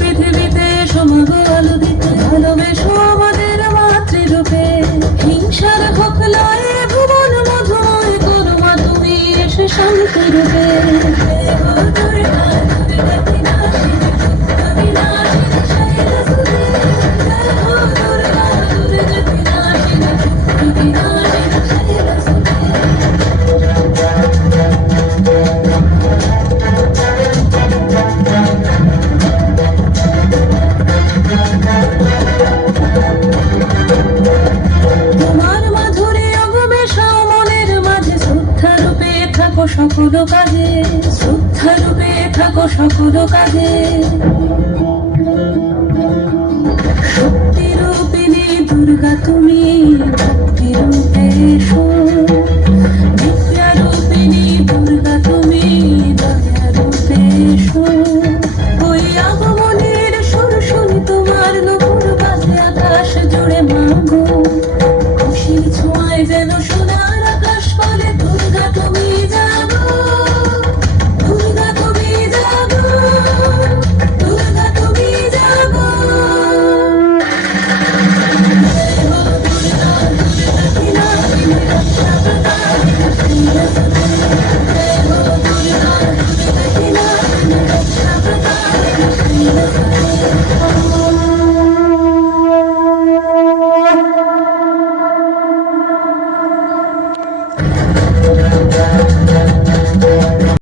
পৃথিবীতে সমাগো আলো দিতে ভালোবেসো আমাদের মাতৃরূপে। হিংসার হোক লয়ে ভুবন মধুময় করুমা তুমি এসে শান্তি রূপে। সকল কাজে শ্রদ্ধা রূপে থাকো সকল কাজে। শক্তি রূপিণী দুর্গা তুমি ভক্তি রূপে।